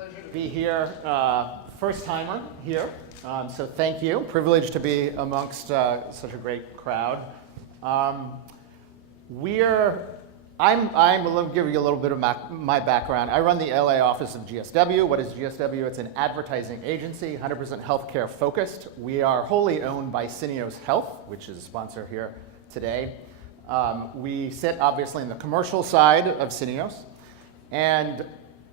Pleasure to be here. First timer here, so thank you. Privileged to be amongst such a great crowd. I'm going to give you a little bit of my background. I run the LA office of GSW. What is GSW? It's an advertising agency, 100% healthcare focused. We are wholly owned by Syneos Health, which is a sponsor here today. We sit obviously in the commercial side of Syneos. And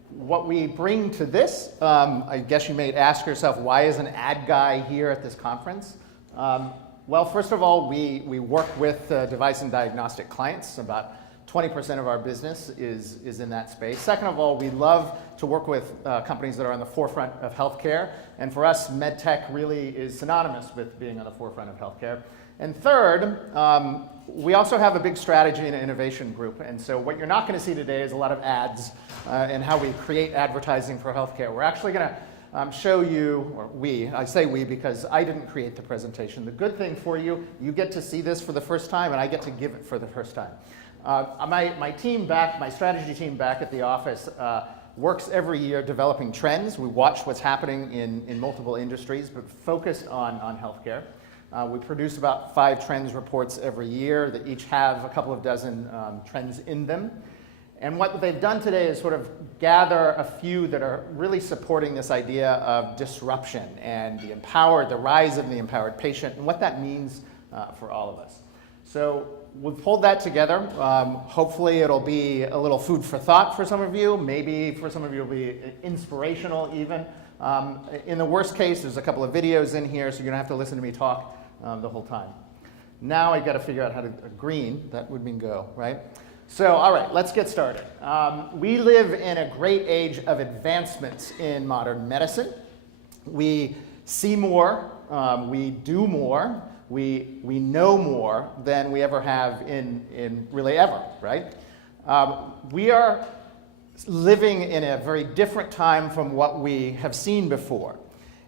what we bring to this, I guess you may ask yourself, why is an ad guy here at this conference? Well, first of all, we work with device and diagnostic clients. About 20% of our business is in that space. Second of all, we love to work with companies that are on the forefront of healthcare. And for us, MedTech really is synonymous with being on the forefront of healthcare. And third, we also have a big strategy and innovation group. And so what you're not going to see today is a lot of ads and how we create advertising for healthcare. We're actually going to show you, or I say we because I didn't create the presentation. The good thing for you, you get to see this for the first time and I get to give it for the first time. My strategy team back at the office works every year developing trends. We watch what's happening in multiple industries, but focused on healthcare. We produce about 5 trends reports every year that each have a couple of dozen trends in them. And what they've done today is sort of gather a few that are really supporting this idea of disruption and the rise of the empowered patient and what that means for all of us. So we've pulled that together. Hopefully it'll be a little food for thought for some of you. Maybe for some of you it'll be inspirational even. In the worst case, there's a couple of videos in here, so you're gonna have to listen to me talk the whole time. Now I gotta figure out how to, green, that would mean go, right? So, all right, let's get started. We live in a great age of advancements in modern medicine. We see more, we do more, we know more than we ever have in really ever, right? We are living in a very different time from what we have seen before.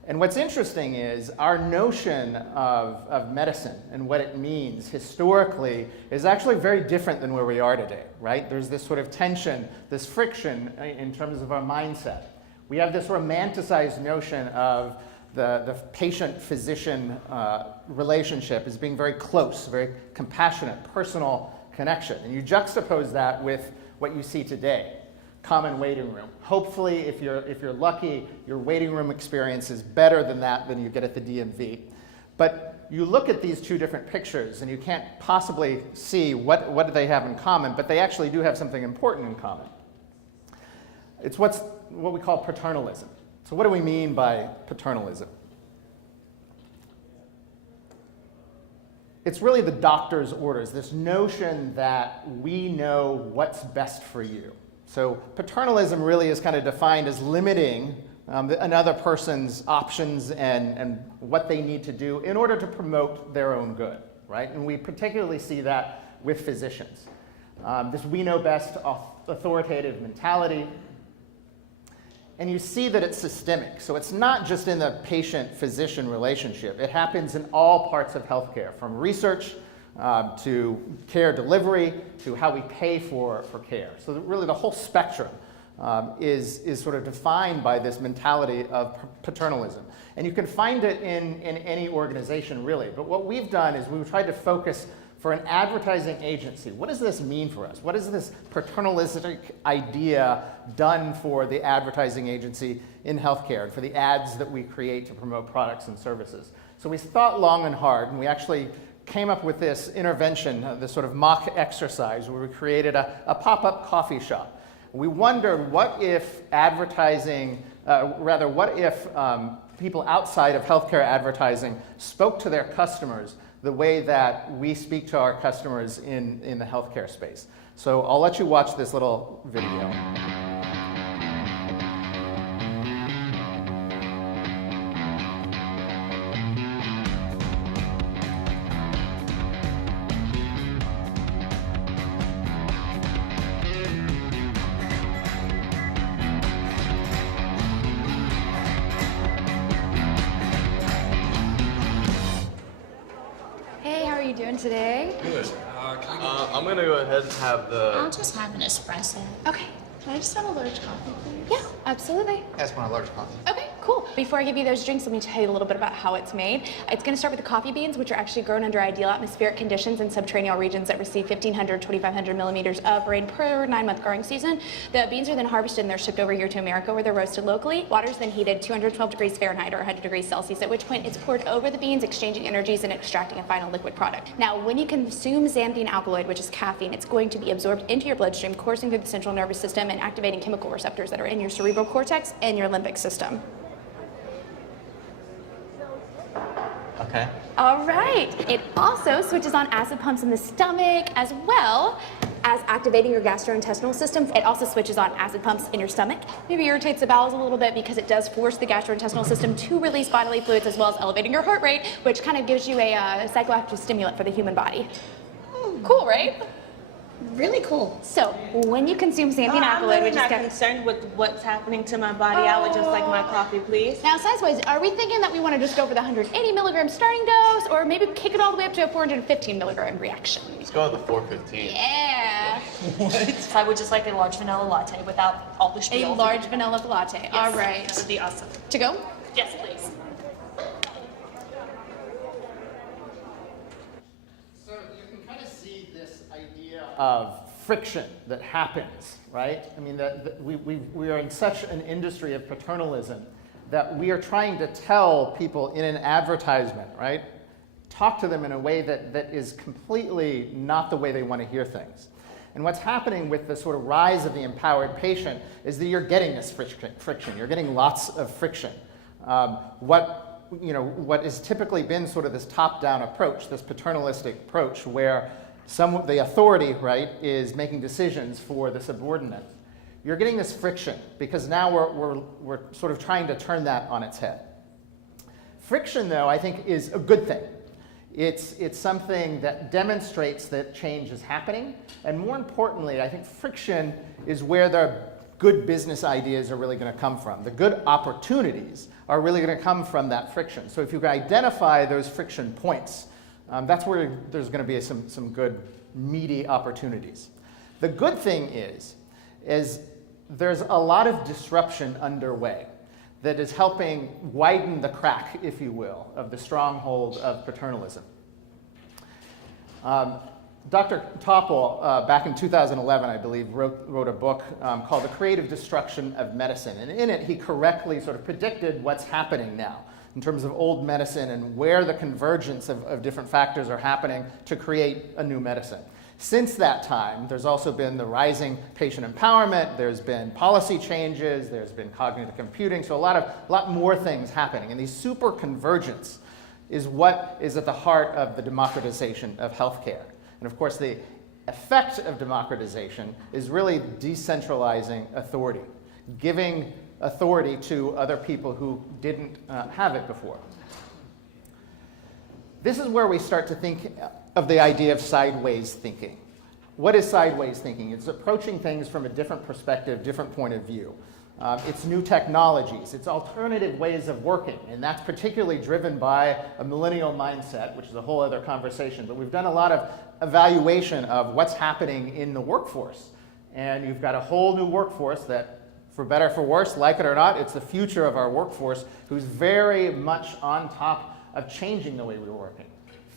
And what's interesting is our notion of medicine and what it means historically is actually very different than where we are today, right? There's this sort of tension, this friction in terms of our mindset. We have this romanticized notion of the patient-physician relationship as being very close, very compassionate, personal connection. And you juxtapose that with what you see today. Common waiting room. Hopefully, if you're lucky, your waiting room experience is better than you get at the DMV. But you look at these two different pictures and you can't possibly see what do they have in common, but they actually do have something important in common. It's what we call paternalism. So what do we mean by paternalism? It's really the doctor's orders, this notion that we know what's best for you. So paternalism really is kind of defined as limiting another person's options and what they need to do in order to promote their own good, right? And we particularly see that with physicians. This we know best authoritative mentality. And you see that it's systemic. So it's not just in the patient-physician relationship. It happens in all parts of healthcare, from research to care delivery, to how we pay for care. So really the whole spectrum is sort of defined by this mentality of paternalism. And you can find it in any organization, really. But what we've done is we've tried to focus for an advertising agency. What does this mean for us? What is this paternalistic idea done for the advertising agency in healthcare and for the ads that we create to promote products and services? So we thought long and hard, and we actually came up with this intervention, this sort of mock exercise where we created a pop-up coffee shop. We wondered what if people outside of healthcare advertising spoke to their customers the way that we speak to our customers in the healthcare space. So I'll let you watch this little video. Today? Good. I'm gonna go ahead and have I'll just have an espresso. Okay. Can I just have a large coffee, please? Yeah, absolutely. That's one large coffee. Okay, cool. Before I give you those drinks, let me tell you a little bit about how it's made. It's going to start with the coffee beans, which are actually grown under ideal atmospheric conditions in subterranean regions that receive 1,500, 2,500 millimeters of rain per 9-month growing season. The beans are then harvested and they're shipped over here to America where they're roasted locally. Water is then heated 212 degrees Fahrenheit or 100 degrees Celsius, at which point it's poured over the beans, exchanging energies and extracting a final liquid product. Now, when you consume xanthine alkaloid, which is caffeine, it's going to be absorbed into your bloodstream, coursing through the central nervous system and activating chemical receptors that are in your cerebral cortex and your limbic system. Okay. All right. It also switches on acid pumps in the stomach as well as activating your gastrointestinal system. It also switches on acid pumps in your stomach. Maybe irritates the bowels a little bit because it does force the gastrointestinal system to release bodily fluids as well as elevating your heart rate, which kind of gives you a psychoactive stimulant for the human body. Cool, right? Really cool. So when you consume xanthine I'm alkaloid, really which is not concerned with what's happening to my body. I would just like my coffee, please. Now, size-wise, are we thinking that we want to just go for the 180 milligram starting dose, or maybe kick it all the way up to a 415 milligram reaction? Let's go with the 415. Yeah. I would just like a large vanilla latte without all the A spiel. large vanilla latte. Yes, All right. That would be awesome. To go? Yes, please. So you can kind of see this idea of friction that happens, right? I mean, we are in such an industry of paternalism that we are trying to tell people in an advertisement, right? Talk to them in a way that is completely not the way they want to hear things. And what's happening with the sort of rise of the empowered patient is that you're getting this friction. You're getting lots of friction. What has typically been sort of this top-down approach, this paternalistic approach, where the authority, right, is making decisions for the subordinate. You're getting this friction because now we're sort of trying to turn that on its head. Friction, though, I think is a good thing. It's something that demonstrates that change is happening, and more importantly, I think friction is where the good business ideas are really going to come from. The good opportunities are really going to come from that friction. So if you can identify those friction points, that's where there's going to be some good, meaty opportunities. The good thing is there's a lot of disruption underway that is helping widen the crack, if you will, of the stronghold of paternalism. Dr. Topol, back in 2011, I believe, wrote a book called The Creative Destruction of Medicine. And in it, he correctly sort of predicted what's happening now in terms of old medicine and where the convergence of different factors are happening to create a new medicine. Since that time, there's also been the rising patient empowerment, there's been policy changes, there's been cognitive computing, so a lot more things happening. And these super convergence is what is at the heart of the democratization of healthcare. And of course, the effect of democratization is really decentralizing authority, giving authority to other people who didn't have it before. This is where we start to think of the idea of sideways thinking. What is sideways thinking? It's approaching things from a different perspective, different point of view. It's new technologies, it's alternative ways of working, and that's particularly driven by a millennial mindset, which is a whole other conversation. But we've done a lot of evaluation of what's happening in the workforce. And you've got a whole new workforce that, for better or for worse, like it or not, it's the future of our workforce, who's very much on top of changing the way we're working,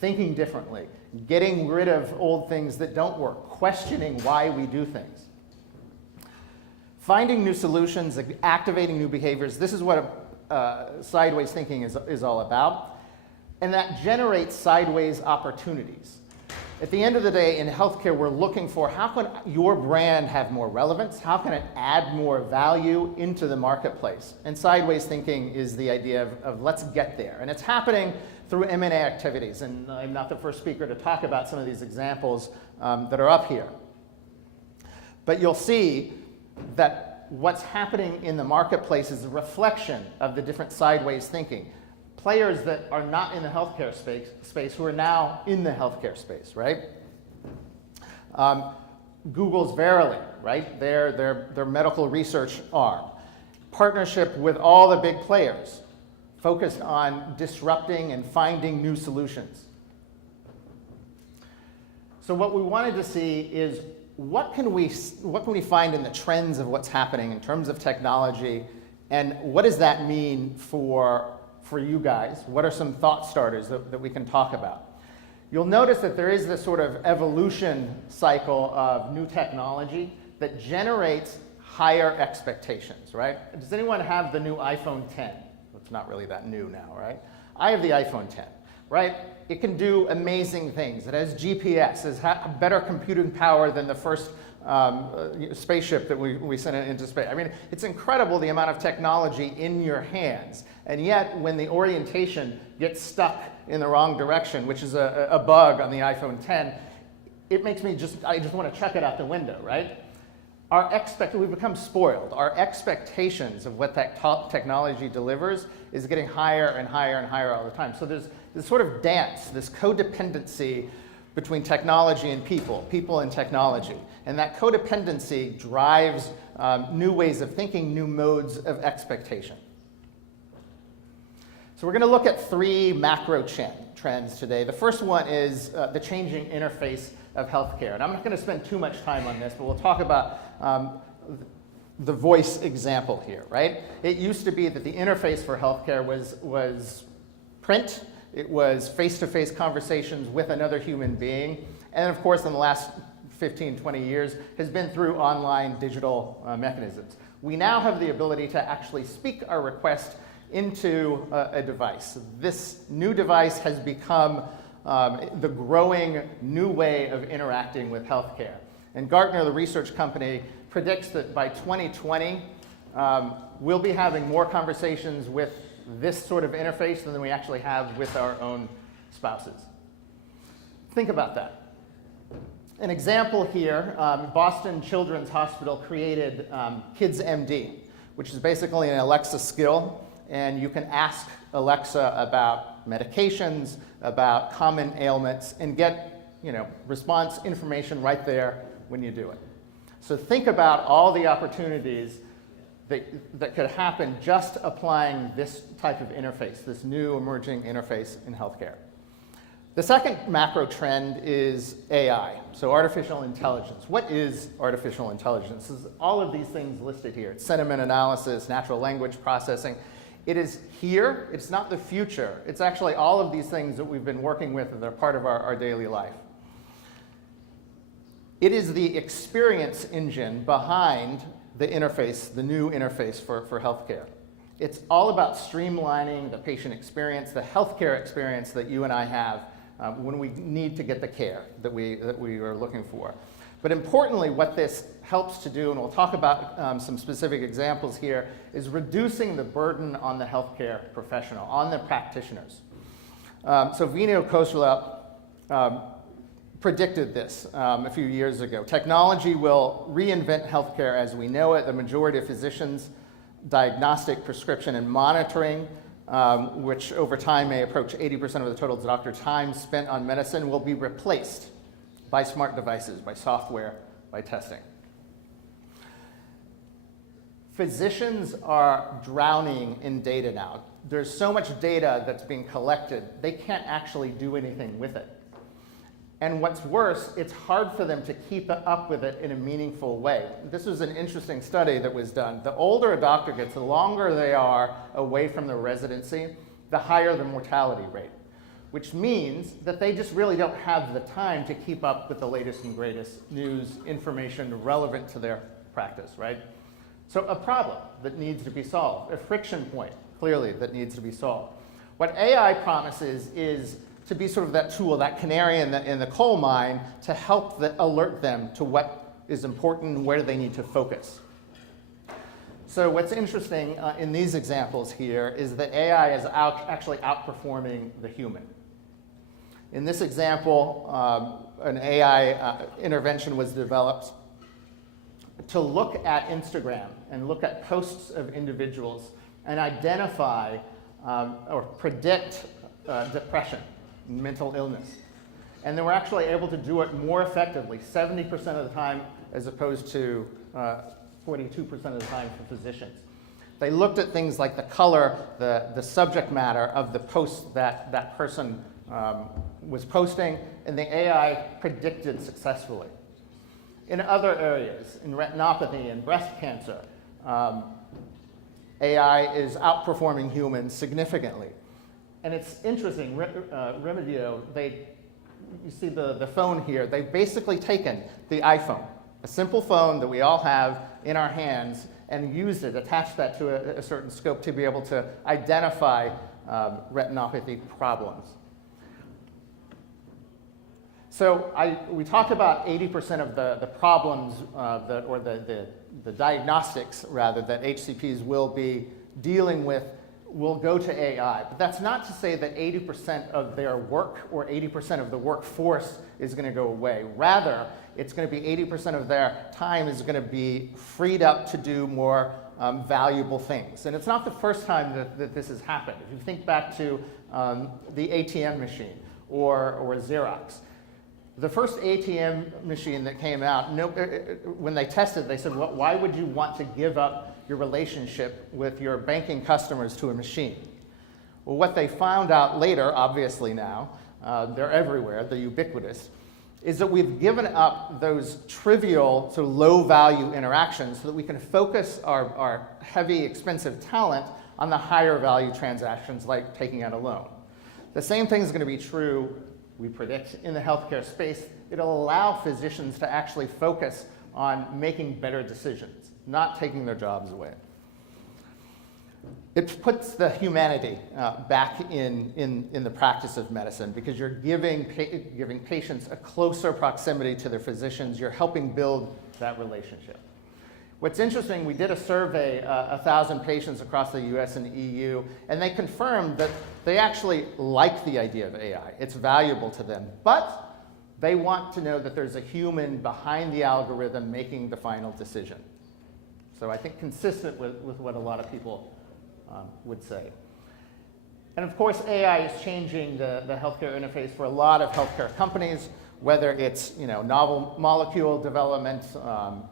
thinking differently, getting rid of old things that don't work, questioning why we do things. Finding new solutions, activating new behaviors, this is what sideways thinking is all about. And that generates sideways opportunities. At the end of the day, in healthcare, we're looking for how can your brand have more relevance? How can it add more value into the marketplace? And sideways thinking is the idea of let's get there. And it's happening through M&A activities. And I'm not the first speaker to talk about some of these examples that are up here. But you'll see that what's happening in the marketplace is a reflection of the different sideways thinking. Players that are not in the healthcare space who are now in the healthcare space, right? Google's Verily, right? Their medical research arm. Partnership with all the big players, focused on disrupting and finding new solutions. So what we wanted to see is what can we find in the trends of what's happening in terms of technology, and what does that mean for you guys? What are some thought starters that we can talk about? You'll notice that there is this sort of evolution cycle of new technology that generates higher expectations, right? Does anyone have the new iPhone 10? It's not really that new now, right? I have the iPhone 10, right? It can do amazing things. It has GPS, it has better computing power than the first spaceship that we sent into space. I mean, it's incredible the amount of technology in your hands. And yet, when the orientation gets stuck in the wrong direction, which is a bug on the iPhone 10, it makes me I just want to chuck it out the window, right? We've become spoiled. Our expectations of what that technology delivers is getting higher and higher and higher all the time. So there's this sort of dance, this codependency between technology and people and technology. And that codependency drives new ways of thinking, new modes of expectation. So we're going to look at three macro trends today. The first one is the changing interface of healthcare. And I'm not going to spend too much time on this, but we'll talk about the voice example here, right? It used to be that the interface for healthcare was print. It was face-to-face conversations with another human being. And of course, in the last 15, 20 years, has been through online digital mechanisms. We now have the ability to actually speak our request into a device. This new device has become the growing new way of interacting with healthcare. And Gartner, the research company, predicts that by 2020, we'll be having more conversations with this sort of interface than we actually have with our own spouses. Think about that. An example here, Boston Children's Hospital created KidsMD, which is basically an Alexa skill, and you can ask Alexa about medications, about common ailments, and get response information right there when you do it. So think about all the opportunities that could happen just applying this type of interface, this new emerging interface in healthcare. The second macro trend is AI, so artificial intelligence. What is artificial intelligence? It's all of these things listed here. It's sentiment analysis, natural language processing. It is here, it's not the future. It's actually all of these things that we've been working with and they're part of our daily life. It is the experience engine behind the interface, the new interface for healthcare. It's all about streamlining the patient experience, the healthcare experience that you and I have when we need to get the care that we are looking for. But importantly, what this helps to do, and we'll talk about some specific examples here, is reducing the burden on the healthcare professional, on the practitioners. So Vinod Khosla predicted this a few years ago. Technology will reinvent healthcare as we know it. The majority of physicians, diagnostic, prescription, and monitoring, which over time may approach 80% of the total doctor time spent on medicine, will be replaced by smart devices, by software, by testing. Physicians are drowning in data now. There's so much data that's being collected, they can't actually do anything with it. And what's worse, it's hard for them to keep up with it in a meaningful way. This was an interesting study that was done. The older a doctor gets, the longer they are away from the residency, the higher the mortality rate, which means that they just really don't have the time to keep up with the latest and greatest news, information relevant to their practice, right? So a problem that needs to be solved, a friction point, clearly, that needs to be solved. What AI promises is to be sort of that tool, that canary in the coal mine, to help alert them to what is important and where they need to focus. So what's interesting in these examples here is that AI is actually outperforming the human. In this example, an AI intervention was developed to look at Instagram and look at posts of individuals and identify or predict depression, mental illness. And they were actually able to do it more effectively, 70% of the time, as opposed to 42% of the time for physicians. They looked at things like the color, the subject matter of the post that person was posting, and the AI predicted successfully. In other areas, in retinopathy and breast cancer, AI is outperforming humans significantly. And it's interesting, Remedio, you see the phone here, they've basically taken the iPhone, a simple phone that we all have in our hands, and used it, attached that to a certain scope to be able to identify retinopathy problems. So we talked about 80% of the problems, or the diagnostics, rather, that HCPs will be dealing with will go to AI. But that's not to say that 80% of their work or 80% of the workforce is going to go away. Rather, it's going to be 80% of their time is going to be freed up to do more valuable things. And it's not the first time that this has happened. If you think back to the ATM machine or Xerox, the first ATM machine that came out, when they tested, they said, why would you want to give up your relationship with your banking customers to a machine? Well, what they found out later, obviously now, they're everywhere, they're ubiquitous, is that we've given up those trivial, so low-value interactions so that we can focus our heavy, expensive talent on the higher-value transactions like taking out a loan. The same thing is going to be true, we predict, in the healthcare space. It'll allow physicians to actually focus on making better decisions, not taking their jobs away. It puts the humanity back in the practice of medicine, because you're giving patients a closer proximity to their physicians. You're helping build that relationship. What's interesting, we did a survey, 1,000 patients across the US and EU, and they confirmed that they actually like the idea of AI. It's valuable to them, but they want to know that there's a human behind the algorithm making the final decision. So I think consistent with what a lot of people would say. And of course, AI is changing the healthcare interface for a lot of healthcare companies, whether it's novel molecule development,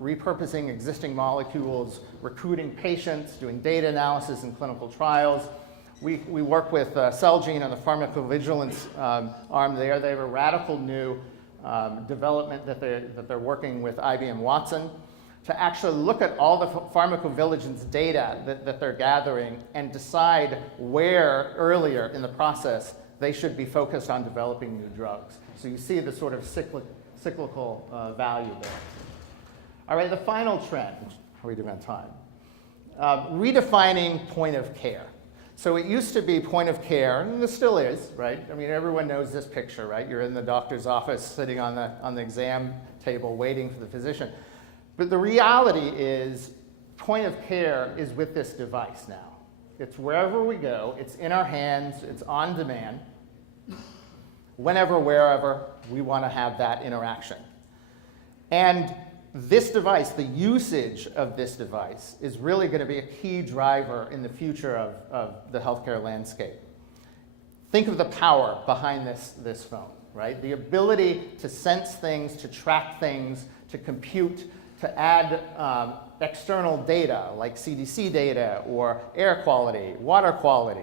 repurposing existing molecules, recruiting patients, doing data analysis in clinical trials. We work with Celgene on the pharmacovigilance arm there. They have a radical new development that they're working with IBM Watson to actually look at all the pharmacovigilance data that they're gathering and decide where earlier in the process they should be focused on developing new drugs. So you see the sort of cyclical value there. All right, the final trend, how are we doing on time? Redefining point of care. So it used to be point of care, and this still is, right? I mean, everyone knows this picture, right? You're in the doctor's office sitting on the exam table waiting for the physician. But the reality is point of care is with this device now. It's wherever we go, it's in our hands, it's on demand. Whenever, wherever, we want to have that interaction. And this device, the usage of this device, is really going to be a key driver in the future of the healthcare landscape. Think of the power behind this phone, right? The ability to sense things, to track things, to compute, to add external data like CDC data or air quality, water quality,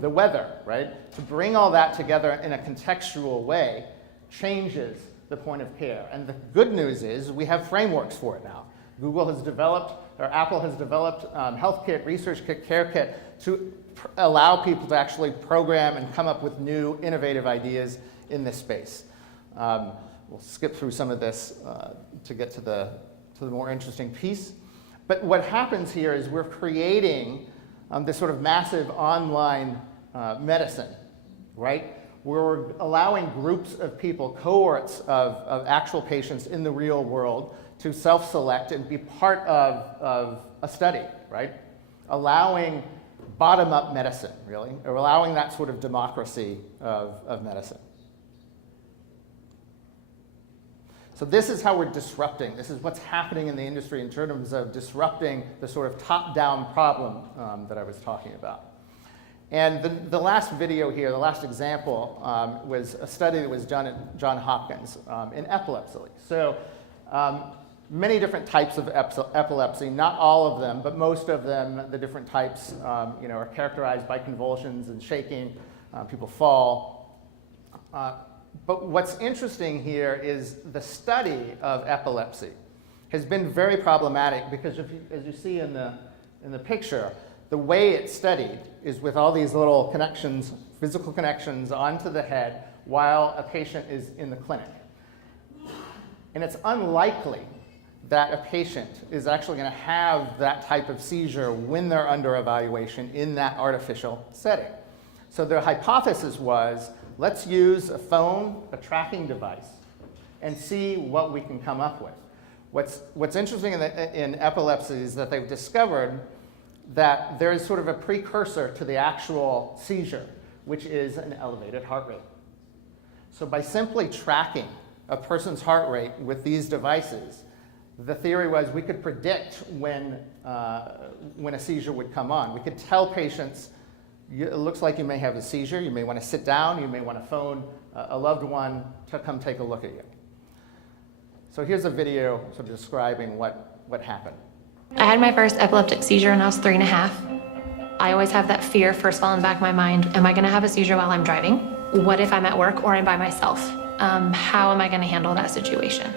the weather, right? To bring all that together in a contextual way changes the point of care. And the good news is we have frameworks for it now. Google has developed, or Apple has developed HealthKit, ResearchKit, CareKit to allow people to actually program and come up with new innovative ideas in this space. We'll skip through some of this to get to the more interesting piece. But what happens here is we're creating this sort of massive online medicine, right? We're allowing groups of people, cohorts of actual patients in the real world to self-select and be part of a study, right? Allowing bottom-up medicine, really, or allowing that sort of democracy of medicine. So this is how we're disrupting. This is what's happening in the industry in terms of disrupting the sort of top-down problem that I was talking about. And the last video here, the last example, was a study that was done at Johns Hopkins in epilepsy. So many different types of epilepsy, not all of them, but most of them, the different types are characterized by convulsions and shaking. People fall. But what's interesting here is the study of epilepsy. has been very problematic because as you see in the picture, the way it's studied is with all these little connections, physical connections onto the head while a patient is in the clinic. And it's unlikely that a patient is actually going to have that type of seizure when they're under evaluation in that artificial setting. So the hypothesis was, let's use a phone, a tracking device, and see what we can come up with. What's interesting in epilepsy is that they've discovered that there is sort of a precursor to the actual seizure, which is an elevated heart rate. So by simply tracking a person's heart rate with these devices, the theory was we could predict when a seizure would come on. We could tell patients, it looks like you may have a seizure, you may want to sit down, you may want to phone a loved one to come take a look at you. So here's a video sort of describing what happened. I had my first epileptic seizure when I was 3.5. I always have that fear first of all in the back of my mind. Am I going to have a seizure while I'm driving? What if I'm at work or I'm by myself? How am I going to handle that situation?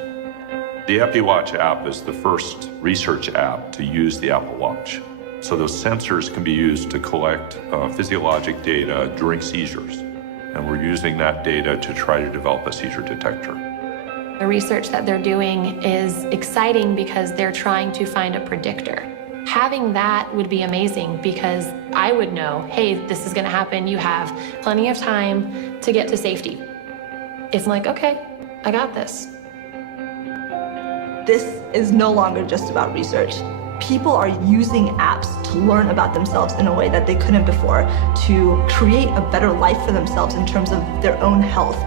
The EpiWatch app is the first research app to use the Apple Watch. So those sensors can be used to collect physiologic data during seizures. And we're using that data to try to develop a seizure detector. The research that they're doing is exciting because they're trying to find a predictor. Having that would be amazing because I would know, hey, this is going to happen. You have plenty of time to get to safety. It's like, okay, I got this. This is no longer just about research. People are using apps to learn about themselves in a way that they couldn't before, to create a better life for themselves in terms of their own health.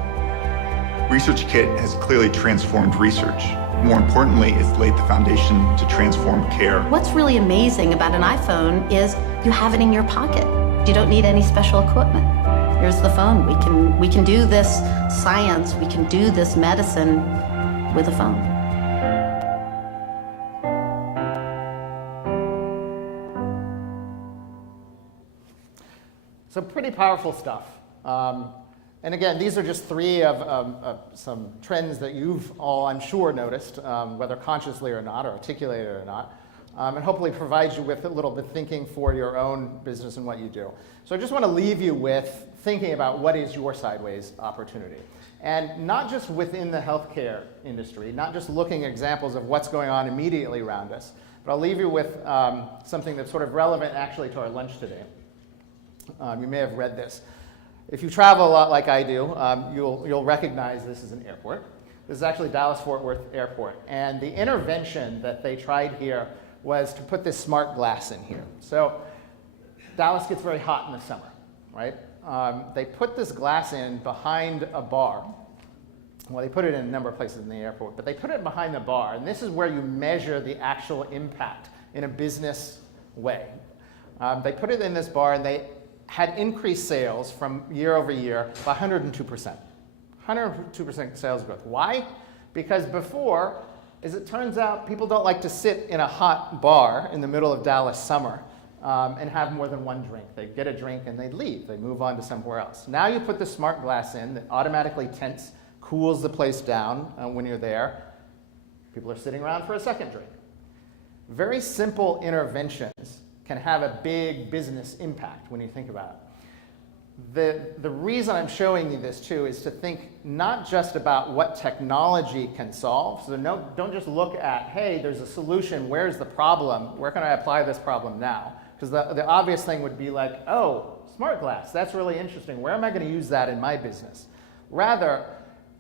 ResearchKit has clearly transformed research. More importantly, it's laid the foundation to transform care. What's really amazing about an iPhone is you have it in your pocket. You don't need any special equipment. Here's the phone. We can do this science, we can do this medicine with a phone. So pretty powerful stuff. And again, these are just three of some trends that you've all, I'm sure, noticed, whether consciously or not, or articulated or not, and hopefully provides you with a little bit of thinking for your own business and what you do. So I just want to leave you with thinking about what is your sideways opportunity. And not just within the healthcare industry, not just looking at examples of what's going on immediately around us, but I'll leave you with something that's sort of relevant actually to our lunch today. You may have read this. If you travel a lot like I do, you'll recognize this is an airport. This is actually Dallas-Fort Worth Airport. And the intervention that they tried here was to put this smart glass in here. So Dallas gets very hot in the summer, right? They put this glass in behind a bar. Well, they put it in a number of places in the airport, but they put it behind the bar. And this is where you measure the actual impact in a business way. They put it in this bar, and they had increased sales from year over year by 102%. 102% sales growth. Why? Because before, as it turns out, people don't like to sit in a hot bar in the middle of Dallas summer and have more than one drink. They'd get a drink and they'd leave. They'd move on to somewhere else. Now you put the smart glass in that automatically tints, cools the place down when you're there. People are sitting around for a second drink. Very simple interventions can have a big business impact when you think about it. The reason I'm showing you this too is to think not just about what technology can solve. So don't just look at, hey, there's a solution, where's the problem? Where can I apply this problem now? Because the obvious thing would be like, oh, smart glass, that's really interesting. Where am I going to use that in my business? Rather,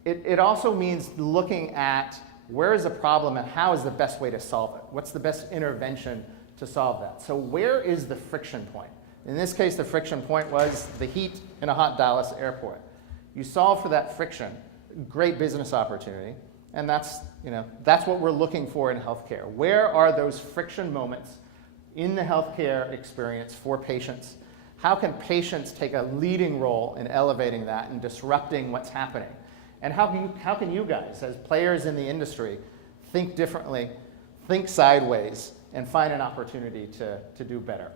it also means looking at where is the problem and how is the best way to solve it? What's the best intervention to solve that? So where is the friction point? In this case, the friction point was the heat in a hot Dallas airport. You solve for that friction, great business opportunity, and that's what we're looking for in healthcare. Where are those friction moments in the healthcare experience for patients? How can patients take a leading role in elevating that and disrupting what's happening? And how can you guys, as players in the industry, think differently, think sideways, and find an opportunity to do better?